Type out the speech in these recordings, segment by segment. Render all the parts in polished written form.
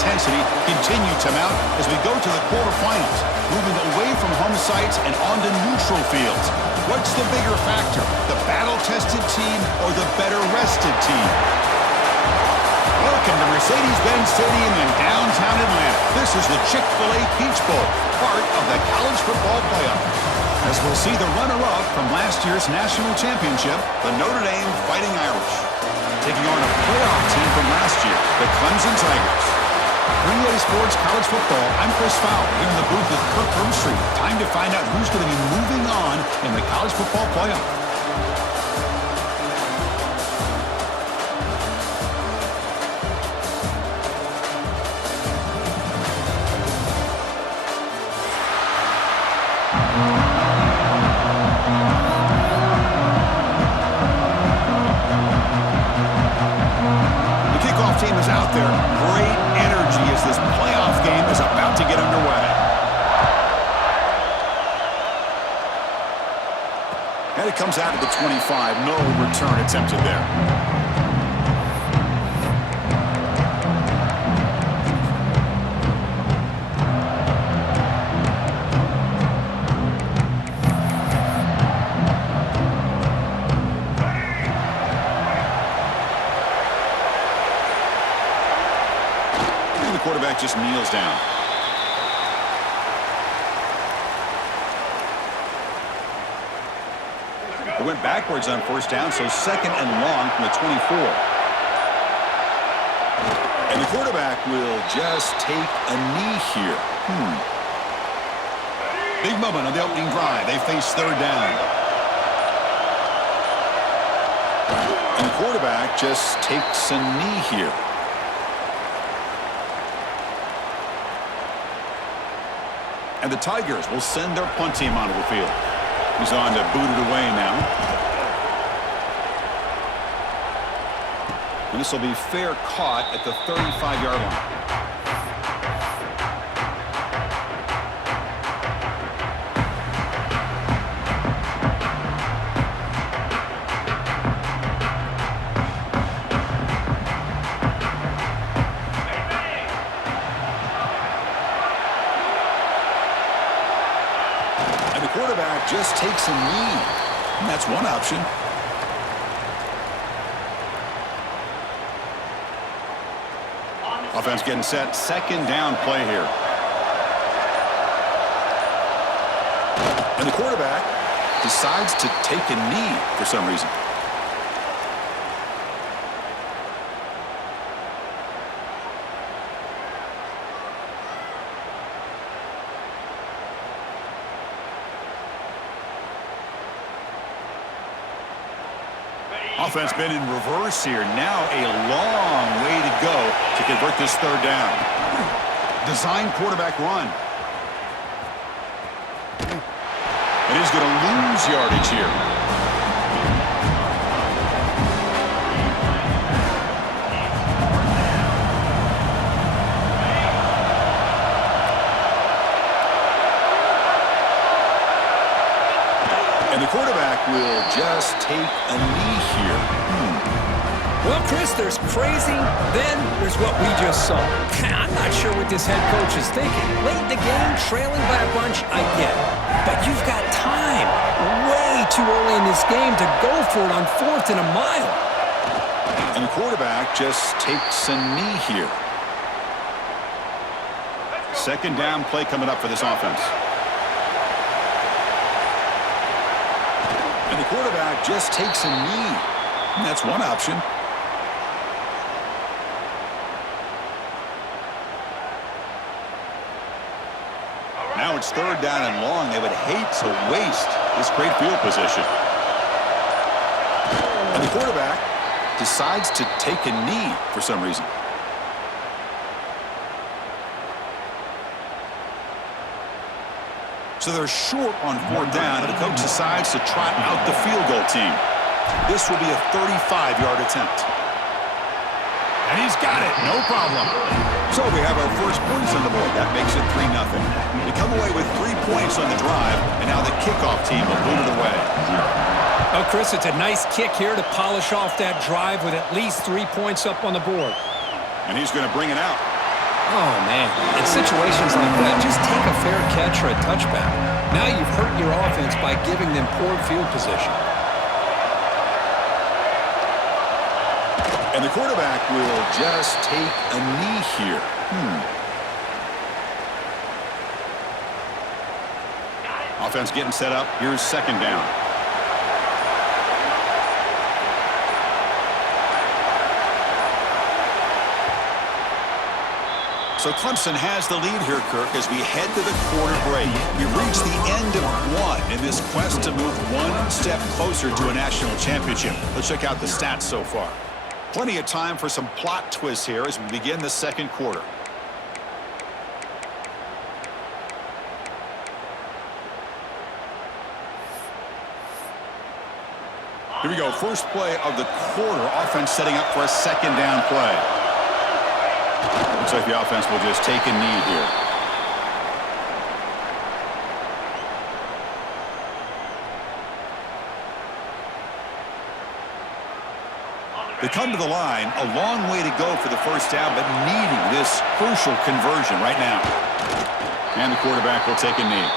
intensity continue to mount as we go to the quarterfinals, moving away from home sites and onto neutral fields. What's the bigger factor, the battle-tested team or the better-rested team? Welcome to Mercedes-Benz Stadium in downtown Atlanta. This is the Chick-fil-A Peach Bowl, part of the college football playoff. As we'll see the runner-up from last year's national championship, the Notre Dame Fighting Irish, taking on a playoff team from last year, the Clemson Tigers. 3A Sports College Football, I'm Chris Fowler, here in the booth with Kirk Herbstreit. Time to find out who's going to be moving on in the college football playoff. Team is out there. Great energy as this playoff game is about to get underway. And it comes out of the 25. No return attempted there. Quarterback just kneels down. It went backwards on first down, so second and long from the 24. And the quarterback will just take a knee here. Big moment on the opening drive. They face third down. And the quarterback just takes a knee here. And the Tigers will send their punt team onto the field. He's on to boot it away now. And this will be fair caught at the 35-yard line. Just takes a knee. And that's one option. Offense getting set. Second down play here. And the quarterback decides to take a knee for some reason. Offense been in reverse here. Now a long way to go to convert this third down. Design quarterback run. And he's going to lose yardage here. And the quarterback will just take a knee here. Well, Chris, there's crazy, then there's what we just saw. I'm not sure what this head coach is thinking. Late in the game, trailing by a bunch, I get it. But you've got time, way too early in this game to go for it on 4th and a mile. And the quarterback just takes a knee here. Second down play coming up for this offense. And the quarterback just takes a knee. And that's one option. Now it's third down and long. They would hate to waste this great field position. And the quarterback decides to take a knee for some reason. So they're short on fourth down, and the coach decides to trot out the field goal team. This will be a 35-yard attempt. And he's got it, no problem. So we have our first points on the board. That makes it 3-0. They come away with 3 points on the drive, and now the kickoff team will boot it away. Oh, Chris, it's a nice kick here to polish off that drive with at least 3 points up on the board. And he's going to bring it out. Oh, man. In situations like that, just take a fair catch or a touchback. Now you've hurt your offense by giving them poor field position. And the quarterback will just take a knee here. Offense getting set up. Here's second down. So Clemson has the lead here, Kirk, as we head to the quarter break. We've reached the end of one in this quest to move one step closer to a national championship. Let's check out the stats so far. Plenty of time for some plot twists here as we begin the second quarter. Here we go. First play of the quarter. Offense setting up for a second down play. Looks like the offense will just take a knee here. They come to the line, a long way to go for the first down, but needing this crucial conversion right now. And the quarterback will take a knee.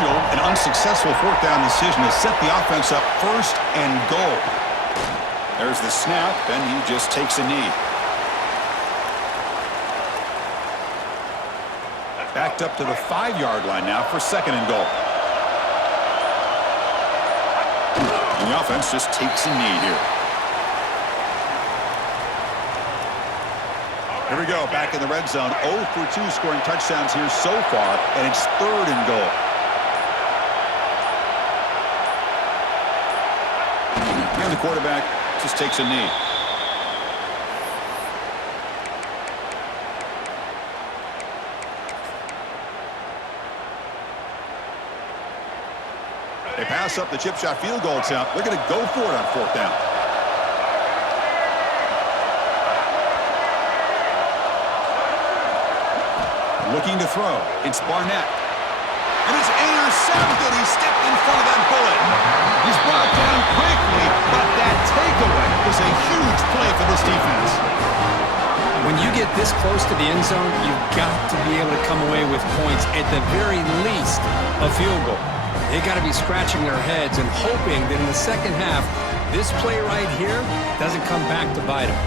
An unsuccessful fourth down decision has set the offense up first and goal. There's the snap, and he just takes a knee. Backed up to the 5-yard line now for second and goal. And the offense just takes a knee here. Here we go, back in the red zone. 0 for 2 scoring touchdowns here so far, and it's third and goal. And the quarterback just takes a knee. They pass up the chip shot field goal attempt. They're going to go for it on fourth down. Looking to throw. It's Barnett. And it's intercepted. He stepped in front of that bullet. He's brought down quickly, but that takeaway is a huge play for this defense. When you get this close to the end zone, you've got to be able to come away with points, at the very least, a field goal. They got to be scratching their heads and hoping that in the second half, this play right here doesn't come back to bite them.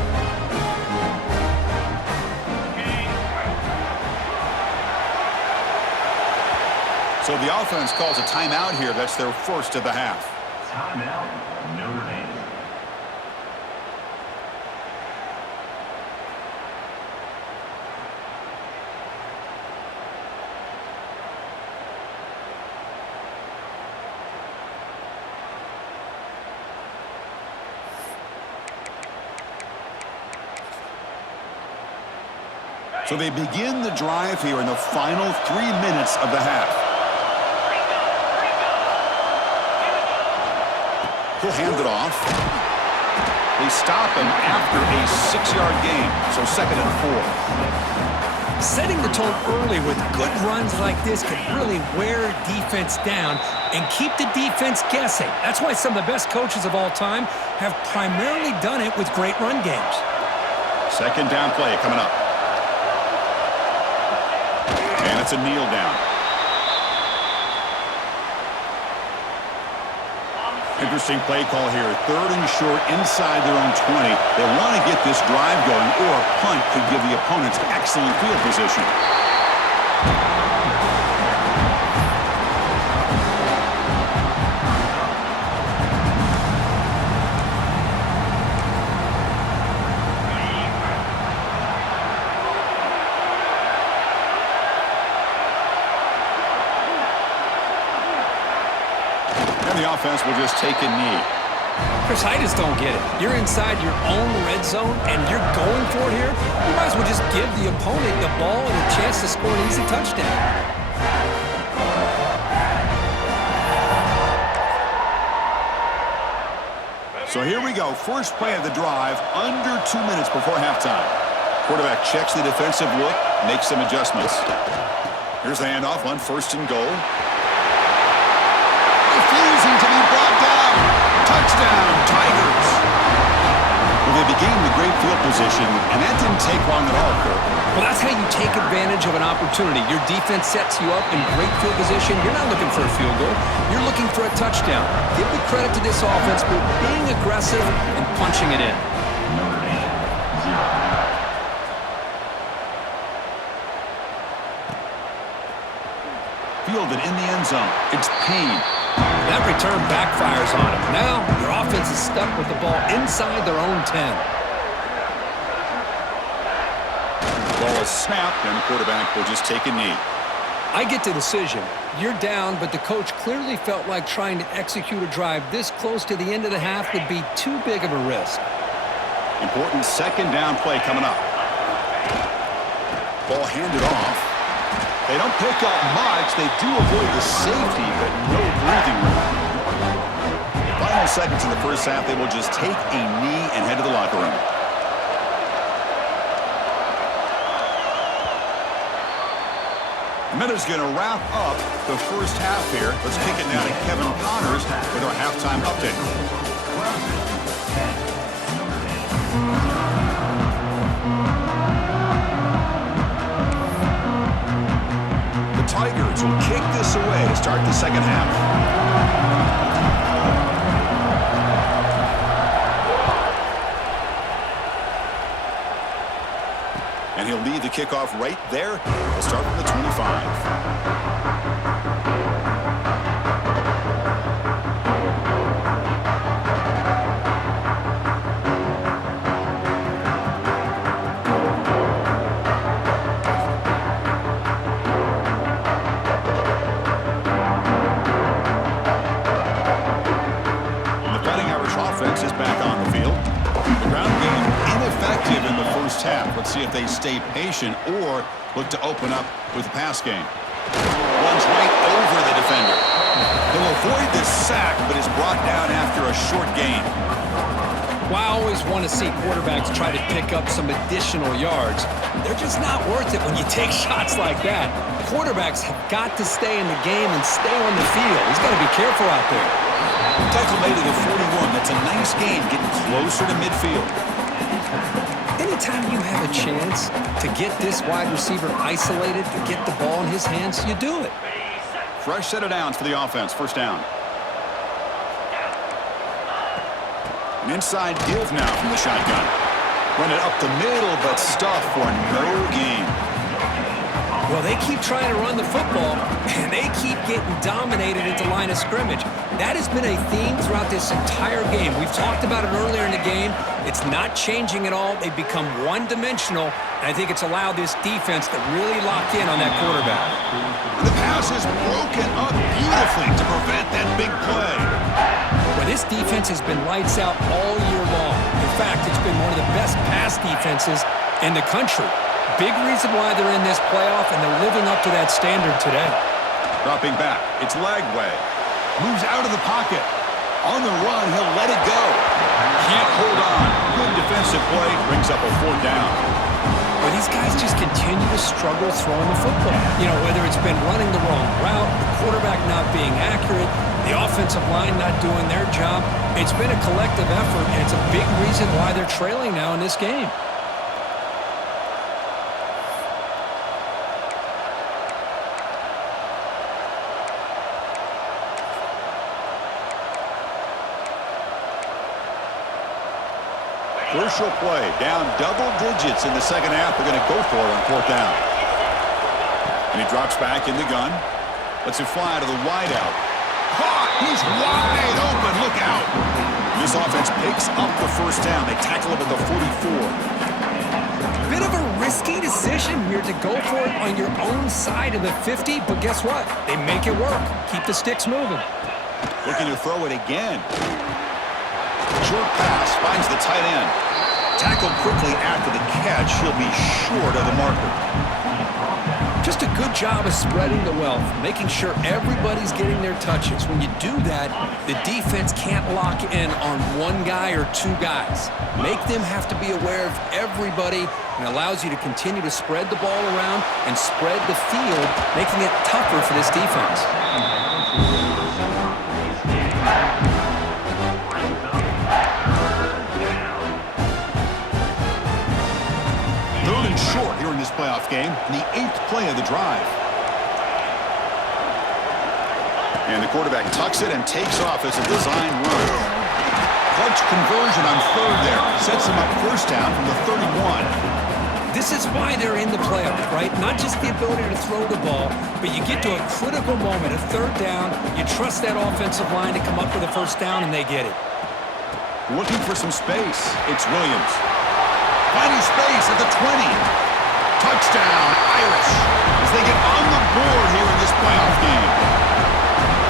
So the offense calls a timeout here. That's their first of the half. Timeout, Notre Dame. So they begin the drive here in the final 3 minutes of the half. He'll hand it off. They stop him after a 6-yard gain, so second and 4. Setting the tone early with good runs like this can really wear defense down and keep the defense guessing. That's why some of the best coaches of all time have primarily done it with great run games. Second down play coming up. And it's a kneel down. Interesting play call here. Third and short inside their own 20. They want to get this drive going, or a punt could give the opponents excellent field position. The offense will just take a knee. Chris, I just don't get it. You're inside your own red zone and you're going for it here. You might as well just give the opponent the ball and a chance to score an easy touchdown. So here we go. First play of the drive, under 2 minutes before halftime. Quarterback checks the defensive look, makes some adjustments. Here's the handoff on 1st and goal. Refusing to be brought down. Touchdown, Tigers. Well, they began the great field position, and that didn't take long at all, Kirk. Well, that's how you take advantage of an opportunity. Your defense sets you up in great field position. You're not looking for a field goal. You're looking for a touchdown. Give the credit to this offense for being aggressive and punching it in. Notre Dame, 0. Fielded in the end zone. It's Payne. That return backfires on him. Now, your offense is stuck with the ball inside their own 10. Ball is snapped, and the quarterback will just take a knee. I get the decision. You're down, but the coach clearly felt like trying to execute a drive this close to the end of the half would be too big of a risk. Important 2nd down play coming up. Ball handed off. They don't pick up much. They do avoid the safety, but no breathing room. Final seconds in the first half, they will just take a knee and head to the locker room. The Minutes going to wrap up the first half here. Let's kick it now to Kevin Connors with our halftime update. The Tigers will kick this away to start the second half. And he'll lead the kickoff right there. We'll start from the 25. The Fighting Irish offense is back on the field. The ground game ineffective in the first half. Let's see if they stay patient or look to open up with the pass game. Runs right over the defender. He'll avoid this sack, but is brought down after a short gain. Well, I always want to see quarterbacks try to pick up some additional yards. They're just not worth it when you take shots like that. Quarterbacks have got to stay in the game and stay on the field. He's got to be careful out there. Tackle made at the 41. That's a nice gain, getting closer to midfield. Anytime you have a chance to get this wide receiver isolated, to get the ball in his hands, you do it. Fresh set of downs for the offense. First down. An inside give now from the shotgun. Run it up the middle, but stuffed for no gain. Well, they keep trying to run the football, and they keep getting dominated at the line of scrimmage. That has been a theme throughout this entire game. We've talked about it earlier in the game. It's not changing at all. They've become one-dimensional, and I think it's allowed this defense to really lock in on that quarterback. The pass is broken up beautifully to prevent that big play. Well, this defense has been lights out all year long. In fact, it's been one of the best pass defenses in the country. Big reason why they're in this playoff, and they're living up to that standard today. Dropping back. It's Lagway. Moves out of the pocket. On the run, he'll let it go. Can't hold on. Good defensive play. Brings up a 4th down. Well, these guys just continue to struggle throwing the football. You know, whether it's been running the wrong route, the quarterback not being accurate, the offensive line not doing their job. It's been a collective effort, and it's a big reason why they're trailing now in this game. Crucial play. Down double digits in the second half. They're going to go for it on 4th down. And he drops back in the gun. Lets it fly to the wideout. Caught! He's wide open. Look out. This offense picks up the first down. They tackle him at the 44. Bit of a risky decision here to go for it on your own side of the 50, but guess what? They make it work. Keep the sticks moving. Looking to throw it again. Short pass finds the tight end. Tackled quickly after the catch. He'll be short of the marker. Just a good job of spreading the wealth, making sure everybody's getting their touches. When you do that, the defense can't lock in on one guy or two guys. Make them have to be aware of everybody, and allows you to continue to spread the ball around and spread the field, making it tougher for this defense. Third and short here in this playoff game, the 8th play of the drive. And the quarterback tucks it and takes off as a design run. Clutch conversion on third there. Sets him up first down from the 31. This is why they're in the playoffs, right? Not just the ability to throw the ball, but you get to a critical moment, a third down, you trust that offensive line to come up with a first down, and they get it. Looking for some space. It's Williams. Finding space at the 20. Touchdown, Irish, as they get on the board here in this playoff game.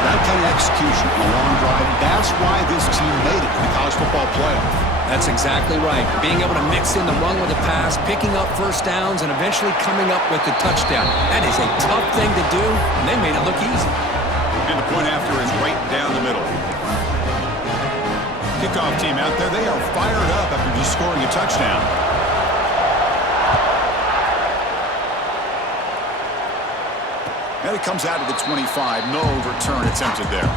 That kind of execution on a long drive, that's why this team made it in the college football playoff. That's exactly right. Being able to mix in the run with the pass, picking up first downs, and eventually coming up with the touchdown. That is a tough thing to do, and they made it look easy. And the point after is right down the middle. Kickoff team out there, they are fired up after just scoring a touchdown. And it comes out of the 25. No return attempted there.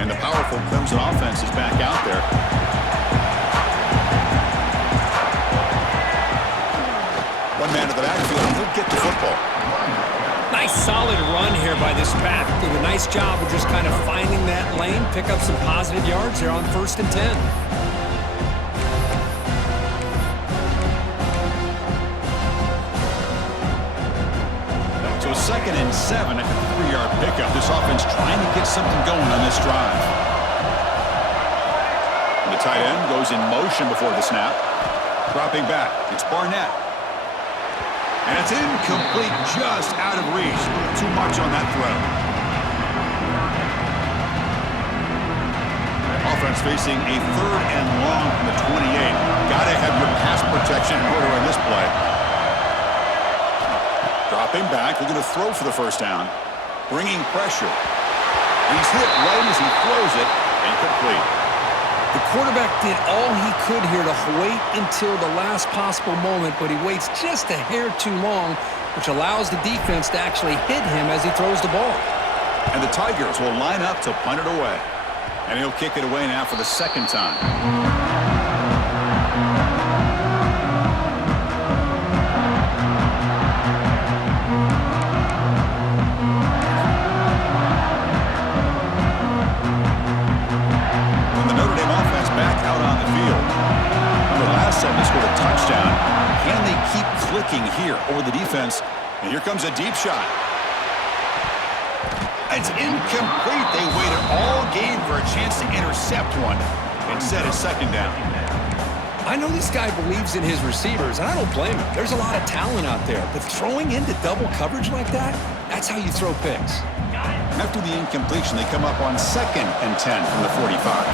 And the powerful Clemson offense is back out there. One man to the backfield, and he'll get the football. Nice solid run here by this back. Did a nice job of just kind of finding that lane, pick up some positive yards there on 1st and 10. So 2nd and 7 at the 3-yard pickup. This offense trying to get something going on this drive. And the tight end goes in motion before the snap. Dropping back, it's Barnett. And it's incomplete, just out of reach. Too much on that throw. Offense facing a 3rd and long from the 28. Got to have your pass protection in order in this play. Dropping back, looking to throw for the first down. Bringing pressure. He's hit right as he throws it. Incomplete. The quarterback did all he could here to wait until the last possible moment, but he waits just a hair too long, which allows the defense to actually hit him as he throws the ball. And the Tigers will line up to punt it away. And he'll kick it away now for the 2nd time. They scored a touchdown. Can they keep clicking here over the defense? And here comes a deep shot. It's incomplete. They waited all game for a chance to intercept one. Instead, it's 2nd down. I know this guy believes in his receivers, and I don't blame him. There's a lot of talent out there, but throwing into double coverage like that, that's how you throw picks. After the incompletion, they come up on 2nd and 10 from the 45.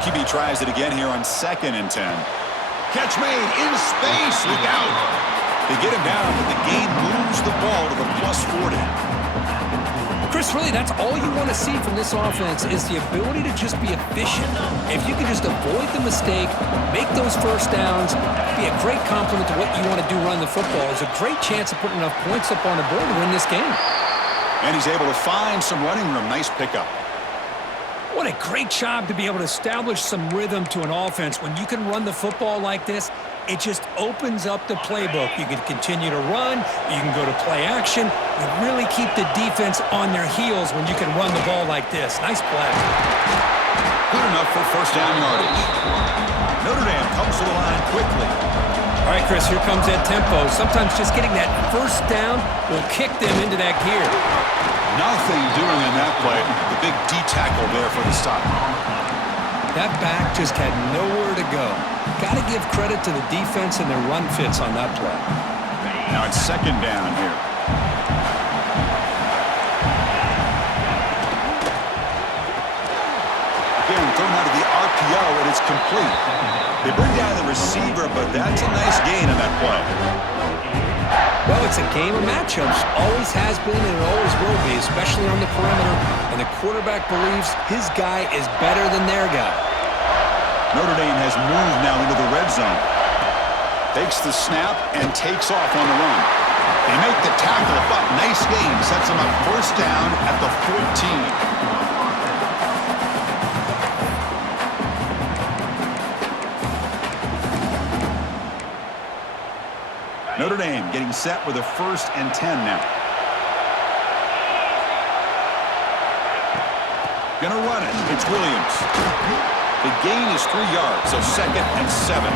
QB tries it again here on 2nd and 10. Catch made in space. Look out. They get him down, but the game moves the ball to the +40. Chris, really, that's all you want to see from this offense is the ability to just be efficient. If you can just avoid the mistake, make those first downs, be a great complement to what you want to do run the football. There's a great chance of putting enough points up on the board to win this game. And he's able to find some running room. Nice pickup. What a great job to be able to establish some rhythm to an offense. When you can run the football like this, it just opens up the playbook. You can continue to run. You can go to play action. You really keep the defense on their heels when you can run the ball like this. Nice play. Good enough for first down yardage. Notre Dame comes to the line quickly. All right, Chris, here comes that tempo. Sometimes just getting that first down will kick them into that gear. Nothing doing in that play. The big D tackle there for the stop. That back just had nowhere to go. Got to give credit to the defense and their run fits on that play. Now it's second down here. Again, thrown out of the RPO, and it's complete. They bring down the receiver, but that's a nice gain on that play. Well, it's a game of matchups. Always has been and it always will be, especially on the perimeter. And the quarterback believes his guy is better than their guy. Notre Dame has moved now into the red zone. Takes the snap and takes off on the run. They make the tackle, but nice gain. Sets them up first down at the 14. Notre Dame getting set with a 1st and 10 now. Gonna run it. It's Williams. The gain is 3 yards, so 2nd and 7.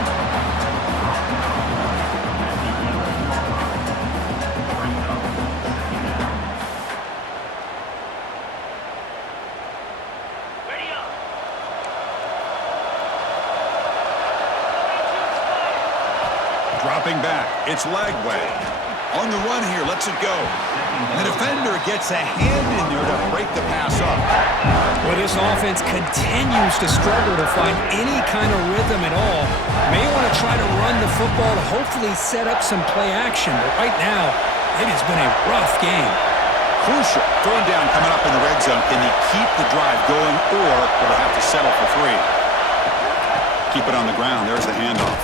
Dropping back, it's Lagway. On the run here, lets it go. And the defender gets a hand in there to break the pass up. Well, this offense continues to struggle to find any kind of rhythm at all. May want to try to run the football to hopefully set up some play action, but right now, it has been a rough game. Crucial. Third down coming up in the red zone. Can they keep the drive going, or will they have to settle for 3? Keep it on the ground. There's the handoff.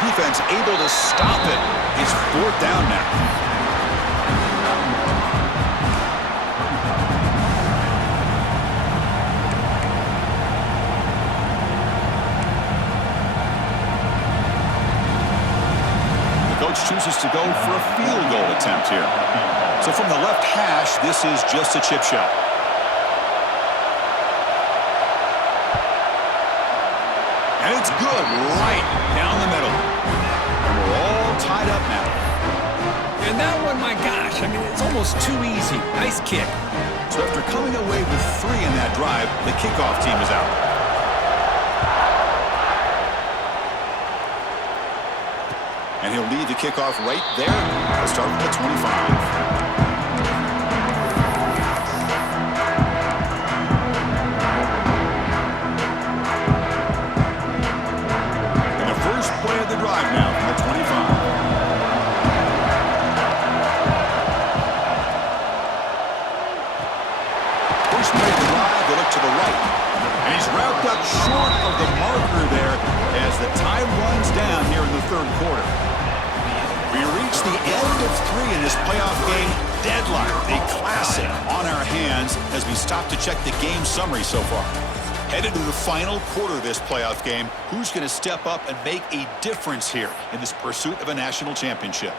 Defense able to stop it. It's 4th down now. The coach chooses to go for a field goal attempt here. So from the left hash, this is just a chip shot. And it's good right down the middle. And we're all tied up now. And that one, my gosh, I mean, it's almost too easy. Nice kick. So after coming away with 3 in that drive, the kickoff team is out. And he'll lead the kickoff right there. He'll start from the 25. The drive now from the 25. First play of the drive, they look to the right. And he's wrapped up short of the marker there as the time runs down here in the 3rd quarter. We reach the end of 3 in this playoff game. Deadline, a classic on our hands as we stop to check the game summary so far. Headed to the final quarter of this playoff game, who's going to step up and make a difference here in this pursuit of a national championship?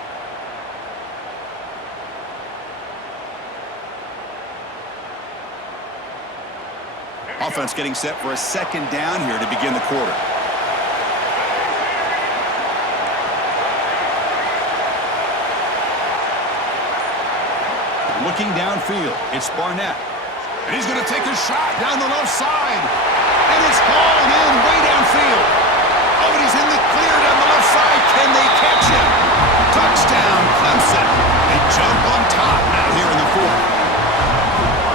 Offense getting set for a 2nd down here to begin the quarter. Looking downfield, it's Barnett. And he's going to take a shot down the left side. And it's called in way downfield. Oh, and he's in the clear down the left side. Can they catch him? Touchdown, Clemson. They jump on top now here in the 4th.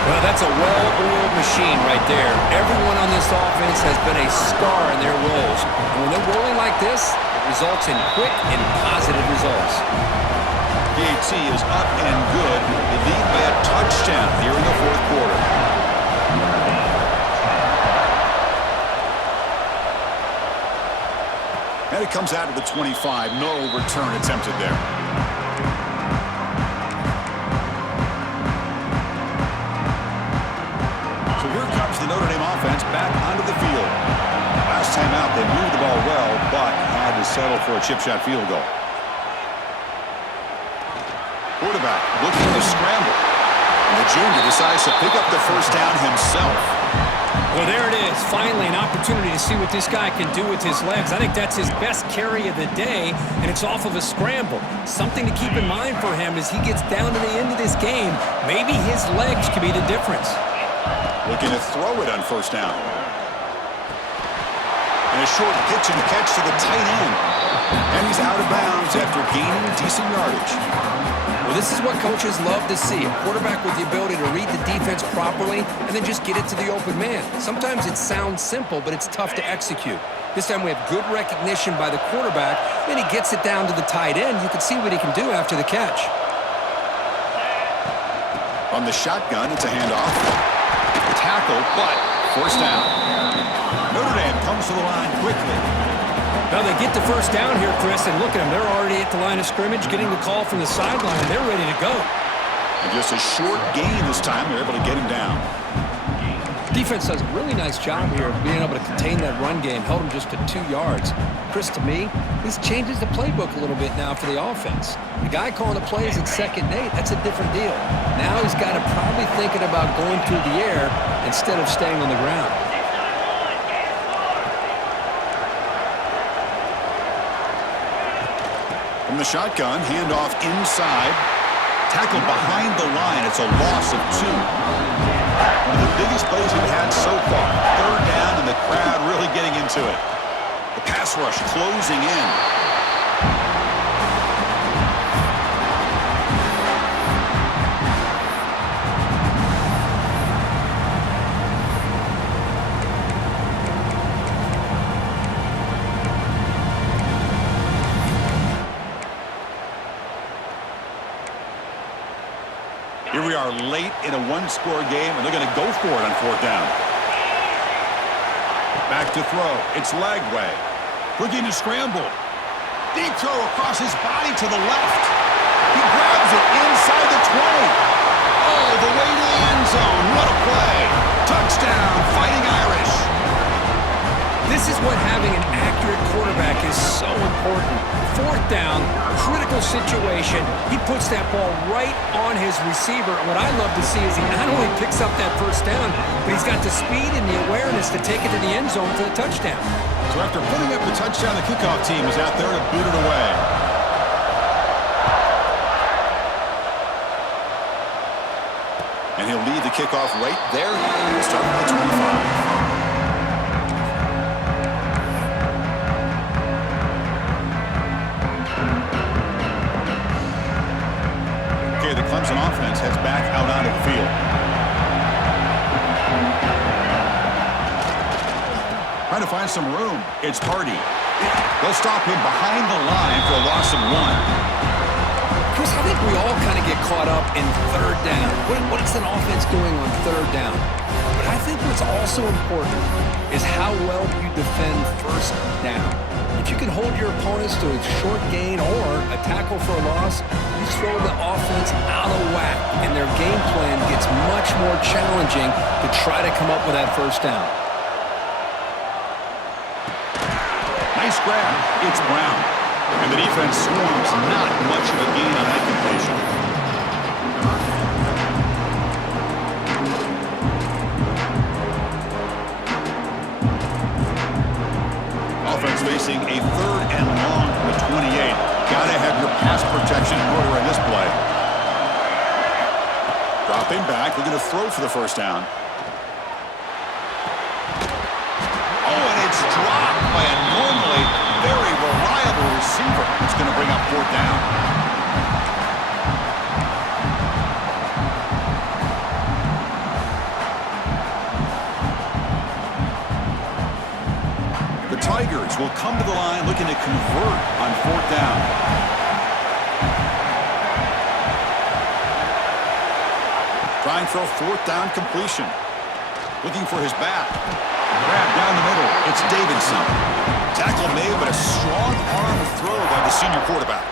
Well, that's a well-oiled machine right there. Everyone on this offense has been a star in their roles. And when they're rolling like this, it results in quick and positive results. PAT is up and good. They lead by a touchdown here in the 4th quarter. And it comes out of the 25. No return attempted there. So here comes the Notre Dame offense back onto the field. Last time out, they moved the ball well, but had to settle for a chip shot field goal. Quarterback looking to scramble. And the junior decides to pick up the first down himself. Well, there it is. Finally, an opportunity to see what this guy can do with his legs. I think that's his best carry of the day, and it's off of a scramble. Something to keep in mind for him as he gets down to the end of this game. Maybe his legs could be the difference. Looking to throw it on first down. And a short pitch and catch to the tight end. And he's out of bounds after gaining decent yardage. Well, this is what coaches love to see. A quarterback with the ability to read the defense properly and then just get it to the open man. Sometimes it sounds simple, but it's tough to execute. This time we have good recognition by the quarterback. Then he gets it down to the tight end. You can see what he can do after the catch. On the shotgun, it's a handoff. Tackle, but forced down. Notre Dame comes to the line quickly. Now they get the first down here, Chris, and look at them. They're already at the line of scrimmage, getting the call from the sideline, and they're ready to go. And just a short gain this time. They're able to get him down. Defense does a really nice job here of being able to contain that run game, held him just to 2 yards. Chris, to me, this changes the playbook a little bit now for the offense. The guy calling the plays at 2nd and 8, that's a different deal. Now he's got to probably thinking about going through the air instead of staying on the ground. From the shotgun, handoff inside. Tackle behind the line. It's a loss of 2. One of the biggest plays we've had so far. 3rd down, and the crowd really getting into it. The pass rush closing in. Here we are late in a one-score game, and they're going to go for it on 4th down. Back to throw. It's Lagway. Looking to scramble. Deep throw across his body to the left. He grabs it inside the 20. Oh, the way to the end zone. What a play. Touchdown, Fighting Irish. This is what having an accurate quarterback is so important. 4th down, critical situation. He puts that ball right on his receiver. And what I love to see is he not only picks up that 1st down, but he's got the speed and the awareness to take it to the end zone for the touchdown. So after putting up the touchdown, the kickoff team is out there to boot it away. And he'll lead the kickoff right there. He'll start from the 25. The Clemson offense heads back out onto the field. Trying to find some room. It's Hardy. They'll stop him behind the line for a loss of 1. Chris, I think we all kind of get caught up in 3rd down. What is an offense doing on 3rd down? But I think what's also important is how well you defend 1st down. If you can hold your opponents to a short gain or a tackle for a loss, you throw the offense out of whack, and their game plan gets much more challenging to try to come up with that 1st down. Nice grab. It's Brown. And the defense swarms. Not much of a gain on that completion. Offense facing a 3rd and long from the 28. Gotta have your pass protection in order in this play. Dropping back, looking to throw for the 1st down. Oh, and it's dropped by a normally very reliable receiver. It's going to bring up 4th down. The Tigers will come to the line looking to convert on 4th down. Trying for a 4th down completion. Looking for his back. Grab down the middle. It's Davidson. Tackle made, but a strong arm throw by the senior quarterback.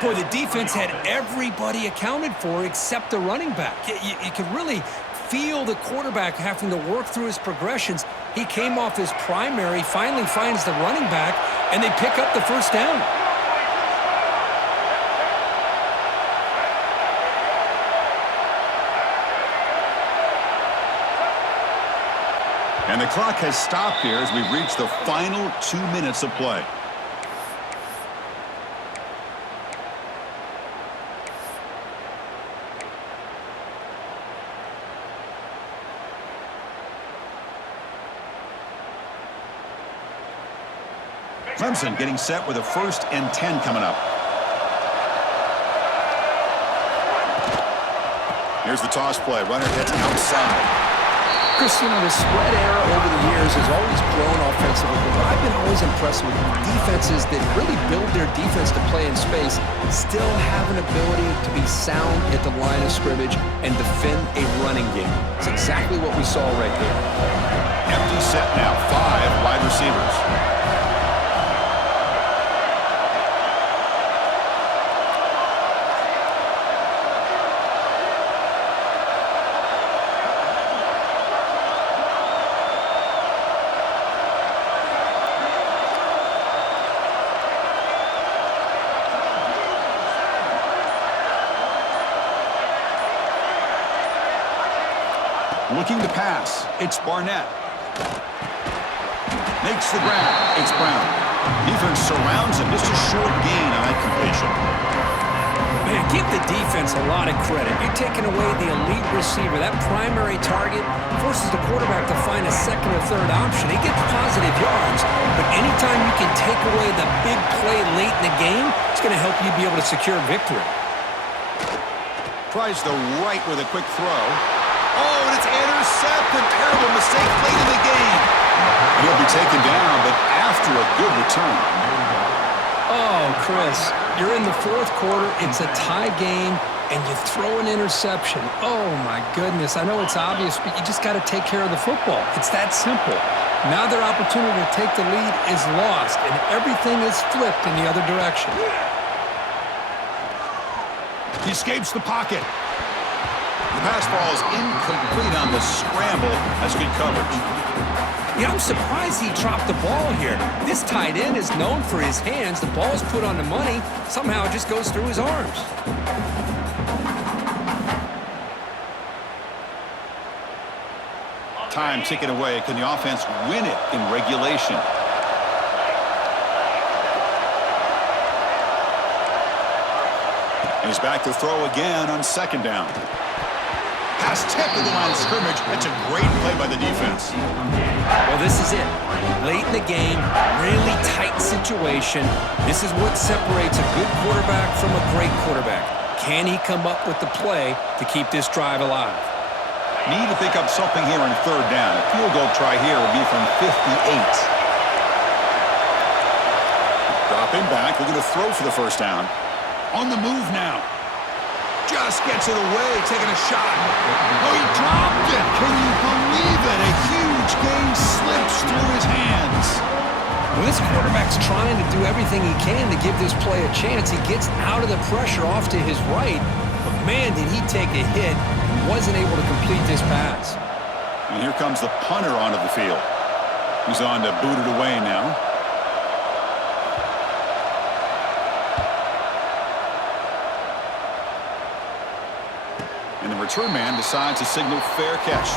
Boy, the defense had everybody accounted for except the running back. You could really feel the quarterback having to work through his progressions. He came off his primary, finally finds the running back, and they pick up the 1st down. And the clock has stopped here as we've reached the final 2 minutes of play. Clemson getting set with a 1st and 10 coming up. Here's the toss play. Runner gets outside. Christian, the spread era over the years has always grown offensively, but I've been always impressed with defenses that really build their defense to play in space, still have an ability to be sound at the line of scrimmage and defend a running game. It's exactly what we saw right there. Empty set now, 5 wide receivers. Looking to pass. It's Barnett. Makes the grab. It's Brown. Defense surrounds him. Just a short gain on that completion. Man, give the defense a lot of credit. You're taking away the elite receiver. That primary target forces the quarterback to find a second or third option. He gets positive yards, but anytime you can take away the big play late in the game, it's going to help you be able to secure victory. Tries the right with a quick throw. Oh, and it's intercepted. Terrible mistake late in the game. And he'll be taken down, but after a good return. Oh, Chris, you're in the 4th quarter. It's a tie game, and you throw an interception. Oh, my goodness. I know it's obvious, but you just got to take care of the football. It's that simple. Now their opportunity to take the lead is lost, and everything is flipped in the other direction. He escapes the pocket. The pass ball is incomplete on the scramble. That's good coverage. Yeah, I'm surprised he dropped the ball here. This tight end is known for his hands. The ball's put on the money. Somehow it just goes through his arms. Time ticking away. Can the offense win it in regulation? And he's back to throw again on 2nd down. Pass tipped to the line of scrimmage. That's a great play by the defense. Well, this is it. Late in the game, really tight situation. This is what separates a good quarterback from a great quarterback. Can he come up with the play to keep this drive alive? Need to pick up something here on 3rd down. A field goal try here will be from 58. Dropping back, looking to throw for the 1st down. On the move now. Just gets it away, taking a shot. Oh, he dropped it. Can you believe it? A huge gain slips through his hands. Well, this quarterback's trying to do everything he can to give this play a chance. He gets out of the pressure off to his right, but man, did he take a hit and wasn't able to complete this pass. And here comes the punter onto the field. He's on to boot it away now. And the return man decides to signal fair catch.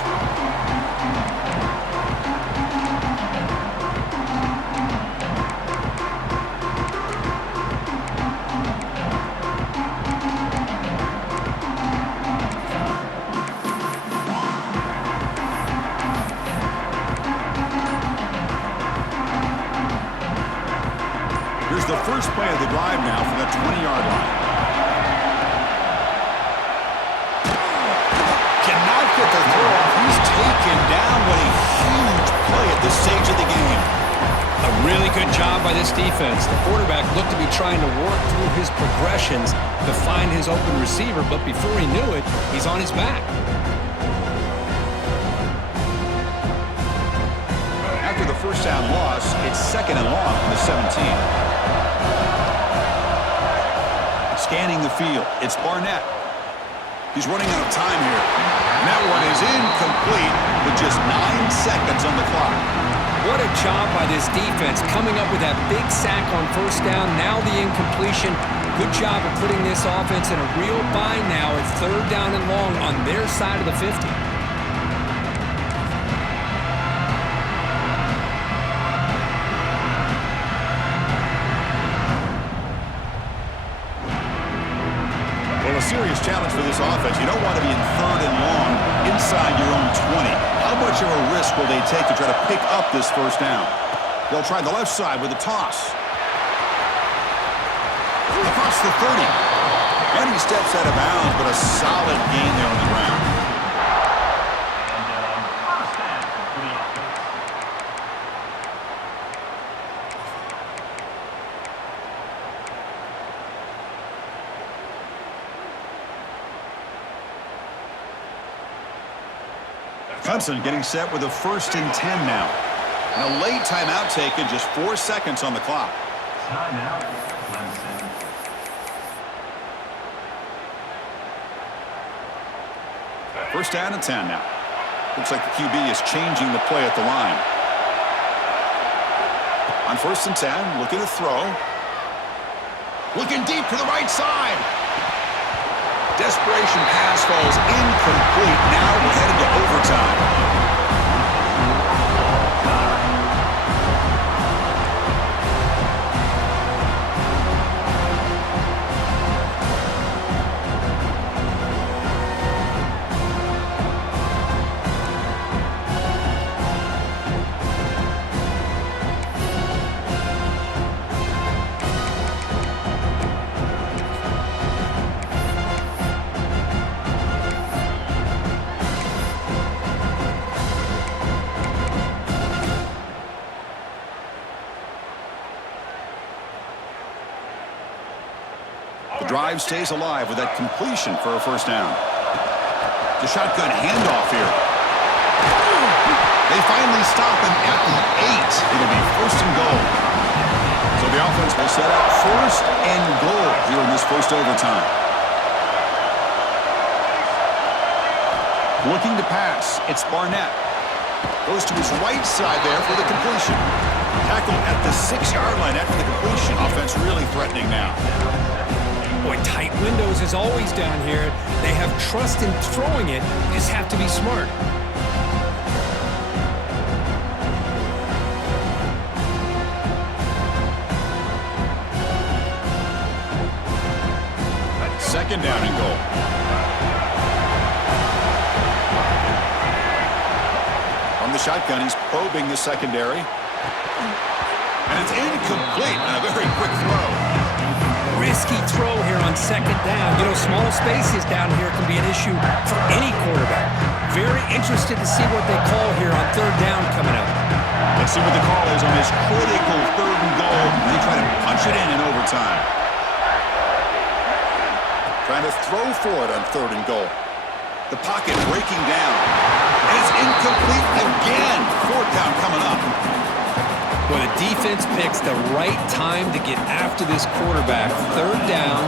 Here's the first play of the drive now from the 20-yard line. Get the throw off. He's taken down. What a huge play at this stage of the game. A really good job by this defense. The quarterback looked to be trying to work through his progressions to find his open receiver, but before he knew it, he's on his back. After the 1st down loss, it's 2nd and long from the 17. Scanning the field. It's Barnett. He's running out of time here. And that one is incomplete with just 9 seconds on the clock. What a job by this defense coming up with that big sack on 1st down. Now the incompletion. Good job of putting this offense in a real bind now at 3rd down and long on their side of the 50. Well, a serious challenge for this offense. You don't want to be in 3rd and long inside your own 20. How much of a risk will they take to try to pick up this 1st down? They'll try the left side with a toss. the 30. And he steps out of bounds, but a solid gain there on the ground. First down for the offense. Clemson getting set with a 1st and 10 now. And a late timeout taken, just 4 seconds on the clock. Timeout, Clemson. First down and 10 now. Looks like the QB is changing the play at the line. On 1st and 10, looking to throw. Looking deep to the right side. Desperation pass falls incomplete. Now we're headed to overtime. The drive stays alive with that completion for a 1st down. The shotgun handoff here. They finally stop him at the 8. It'll be 1st and goal. So the offense will set up 1st and goal here in this 1st overtime. Looking to pass. It's Barnett. Goes to his right side there for the completion. Tackled at the 6-yard line after the completion. Offense really threatening now. Boy, tight windows is always down here. They have trust in throwing it. You just have to be smart. Second down and goal. From the shotgun, he's probing the secondary. And it's incomplete on a very quick throw. Risky throw here on 2nd down. You know, small spaces down here can be an issue for any quarterback. Very interested to see what they call here on 3rd down coming up. Let's see what the call is on this critical 3rd and goal. They try to punch it in overtime. Trying to throw for it on 3rd and goal. The pocket breaking down. And it's incomplete again. 4th down coming up. Well, the defense picks the right time to get after this quarterback. 3rd down,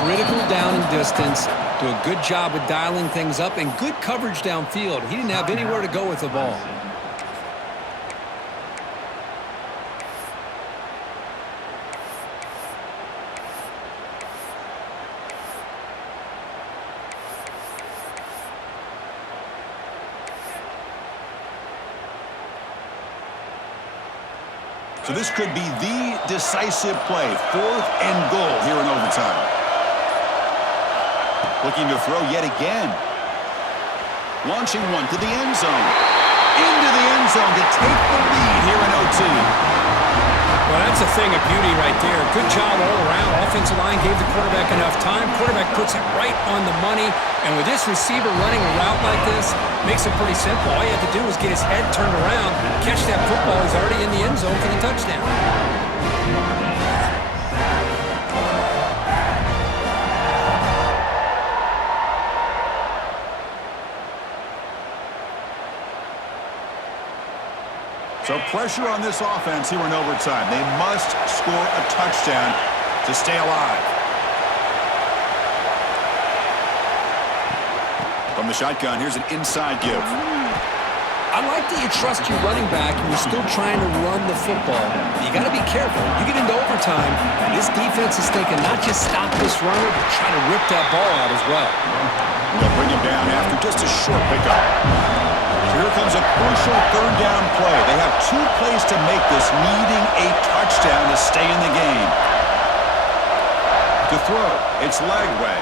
critical down and distance. Do a good job of dialing things up and good coverage downfield. He didn't have anywhere to go with the ball. So this could be the decisive play. 4th and goal here in overtime. Looking to throw yet again. Launching one to the end zone. Into the end zone to take the lead here in OT. Well, that's a thing of beauty right there. Good job all around. Offensive line gave the quarterback enough time. Quarterback puts it right on the money. And with this receiver running a route like this, makes it pretty simple. All you have to do is get his head turned around, catch that football. He's already in the end zone for the touchdown. So pressure on this offense here in overtime. They must score a touchdown to stay alive. From the shotgun, here's an inside give. I like that you trust your running back and you're still trying to run the football. You got to be careful. You get into overtime, this defense is thinking not just stop this runner, but try to rip that ball out as well. They'll bring him down after just a short pickup. Here comes a crucial 3rd down play. They have 2 plays to make this, needing a touchdown to stay in the game. To throw, it's Lagway.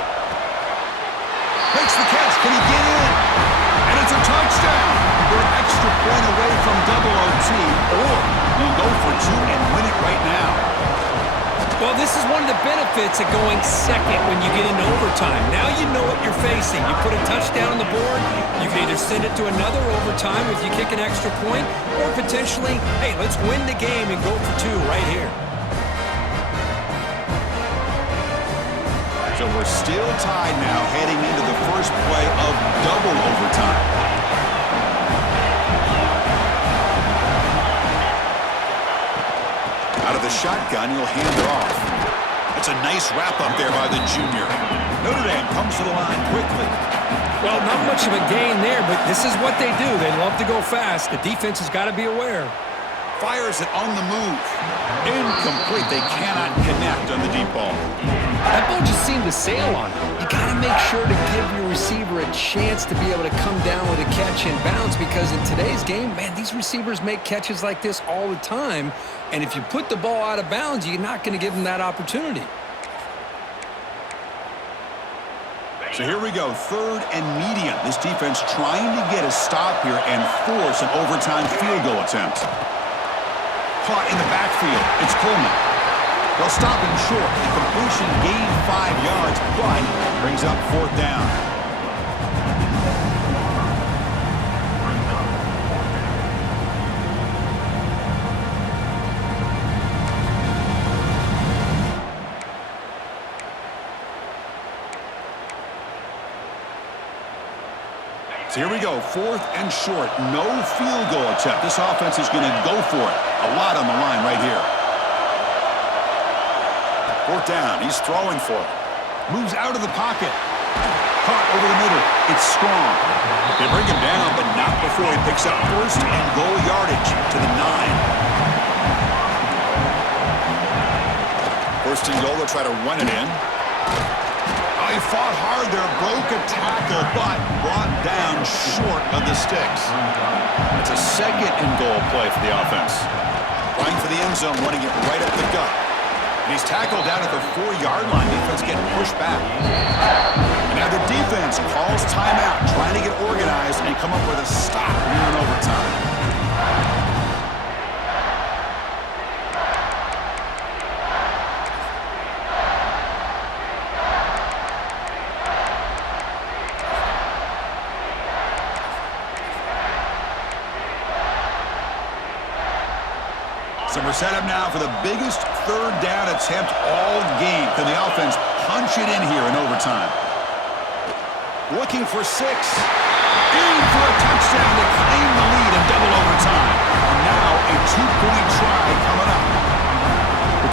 Makes the catch. Can he get in? And it's a touchdown. They're an extra point away from double OT, or we'll go for 2 and win it right now. Well, this is one of the benefits of going second when you get into overtime. Now you know what you're facing. You put a touchdown on the board, you can either send it to another overtime if you kick an extra point, or potentially, hey, let's win the game and go for two right here. So we're still tied now heading into the first play of double overtime. Out of the shotgun, he'll hand it off. That's a nice wrap-up there by the junior. Notre Dame comes to the line quickly. Well, not much of a gain there, but this is what they do. They love to go fast. The defense has got to be aware. Fires it on the move. Incomplete. They cannot connect on the deep ball. That ball just seemed to sail on him. You got to make sure to give your receiver a chance to be able to come down with a catch and bounce, because in today's game, man, these receivers make catches like this all the time. And if you put the ball out of bounds, you're not going to give them that opportunity. So here we go, 3rd and medium. This defense trying to get a stop here and force an overtime field goal attempt. Caught in the backfield. It's Coleman. They'll stop him short. The completion gained 5 yards, but brings up 4th down. So here we go, 4th and short. No field goal attempt. This offense is going to go for it. A lot on the line right here. 4th down. He's throwing for it. Moves out of the pocket. Caught over the middle. It's strong. They bring him down, but not before he picks up 1st and goal yardage to the 9. 1st and goal. They'll try to run it in. Oh, he fought hard there. Broke a tackle, but brought down short of the sticks. It's a 2nd and goal play for the offense. Trying for the end zone, running it right up the gut. And he's tackled down at the 4-yard line. Defense getting pushed back. And now the defense calls timeout, trying to get organized and come up with a stop here in overtime. So we're set up now for the biggest 3rd down attempt all game. Can the offense punch it in here in overtime? Looking for 6. In for a touchdown to claim the lead in double overtime. And now a 2-point try coming up.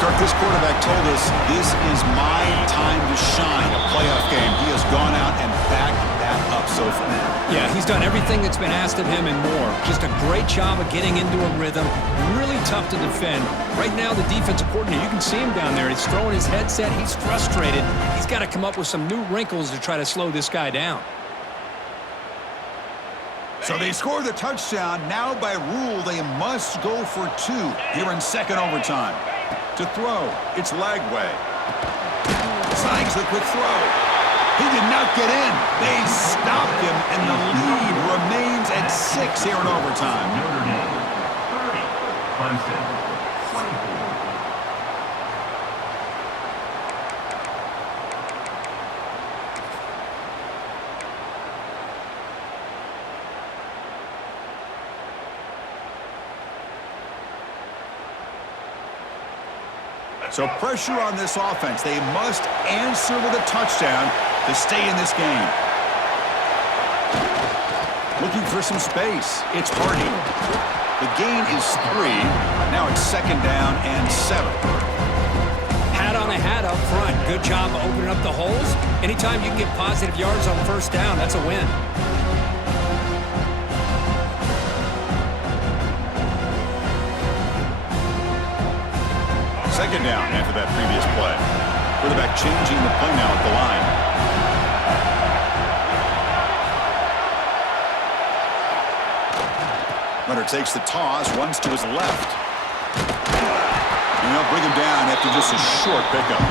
Kirk, this quarterback told us this is my time to shine, a playoff game. He has gone out and backed that up so far. Yeah, he's done everything that's been asked of him and more. Just a great job of getting into a rhythm. Really tough to defend. Right now, the defensive coordinator, you can see him down there. He's throwing his headset. He's frustrated. He's got to come up with some new wrinkles to try to slow this guy down. So they score the touchdown. Now, by rule, they must go for 2 here in 2nd overtime. To throw, it's Lagway. Signs the quick throw. He did not get in. They stopped him, and the lead remains at 6 here in overtime. Notre Dame 30, Clemson 24. So pressure on this offense. They must answer with a touchdown to stay in this game. Looking for some space. It's Hardy. The gain is 3. Now it's 2nd down and 7. Hat on a hat up front. Good job opening up the holes. Anytime you can get positive yards on 1st down, that's a win. Second down after that previous play. Quarterback changing the play now at the line. Runner takes the toss, runs to his left. And they'll bring him down after just a short pickup.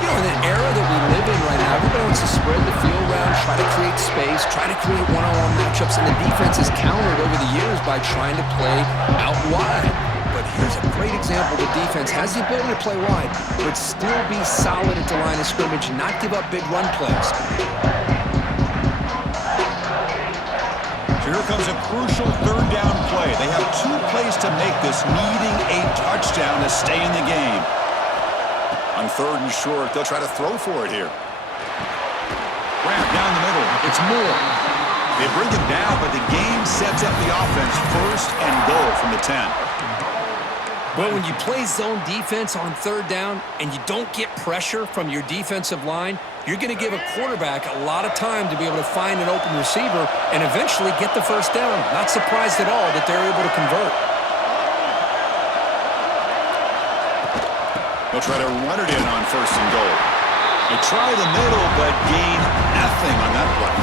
You know, in the era that we live in right now, everybody wants to spread the field around, try to create space, try to create one-on-one matchups, and the defense has countered over the years by trying to play out wide. But Here's a great example. The defense has the ability to play wide, but still be solid at the line of scrimmage and not give up big run plays. So here comes a crucial third down play. They have 2 plays to make this, needing a touchdown to stay in the game. On 3rd and short, they'll try to throw for it here. Ramp down the middle. It's Moore. They bring him down, but the game sets up the offense 1st and goal from the 10. Well, when you play zone defense on 3rd down and you don't get pressure from your defensive line, you're going to give a quarterback a lot of time to be able to find an open receiver and eventually get the 1st down. Not surprised at all that they're able to convert. They'll try to run it in on 1st and goal. They try the middle, but gain nothing on that play.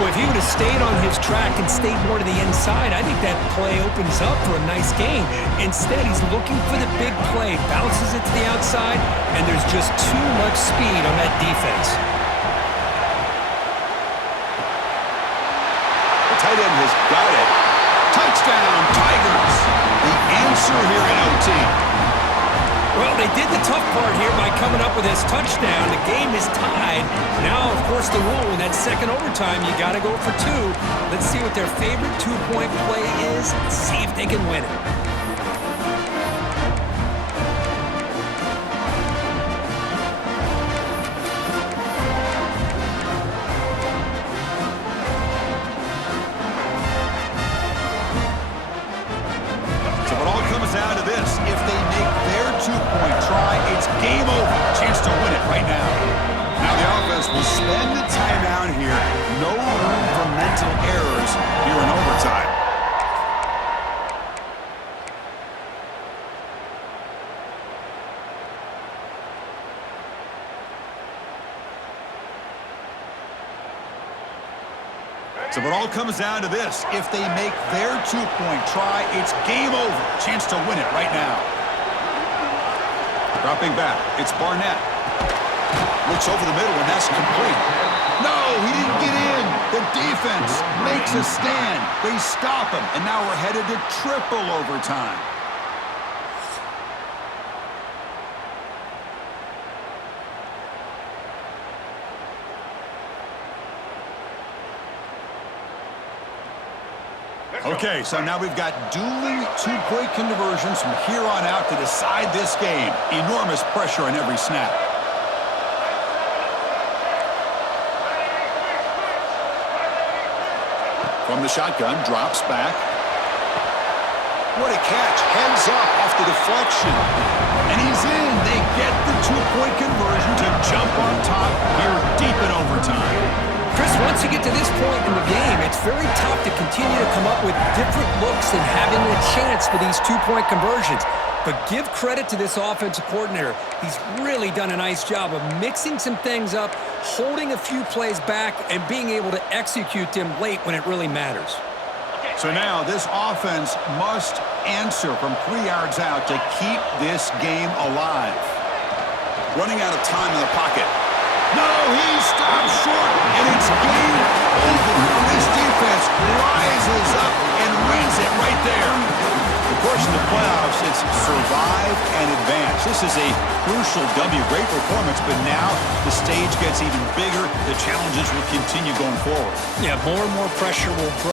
Well, if he would have stayed on his track and stayed more to the inside, I think that play opens up for a nice game. Instead, he's looking for the big play, bounces it to the outside, and there's just too much speed on that defense. The tight end has got it. Touchdown, Tigers! The answer here in OT. Well, they did the tough part here by coming up with his touchdown. The game is tied. Now, of course, the rule in that 2nd overtime, you got to go for 2. Let's see what their favorite 2-point play is and see if they can win it. So it all comes down to this. If they make their 2-point try, it's game over. Chance to win it right now. Now the offense will spend the timeout here. No room for mental errors here in overtime. So it all comes down to this. If they make their 2-point try, it's game over. Chance to win it right now. Dropping back, it's Barnett. Looks over the middle, and that's complete. No, he didn't get in. The defense makes a stand. They stop him, and now we're headed to triple overtime. Okay, so now we've got dueling 2-point conversions from here on out to decide this game. Enormous pressure on every snap. From the shotgun, drops back. What a catch. Heads up off the deflection. And he's in. They get the 2-point conversion to jump on top here deep in overtime. Chris, once you get to this point in the game, it's very tough to continue to come up with different looks and having a chance for these 2-point conversions. But give credit to this offensive coordinator. He's really done a nice job of mixing some things up, holding a few plays back, and being able to execute them late when it really matters. So now this offense must answer from 3 yards out to keep this game alive. Running out of time in the pocket. No, he stops short, and it's game over. This defense rises up and wins it right there. Of course, in the playoffs, it's survive and advance. This is a crucial W. Great performance, but now the stage gets even bigger. The challenges will continue going forward. Yeah, more and more pressure will grow.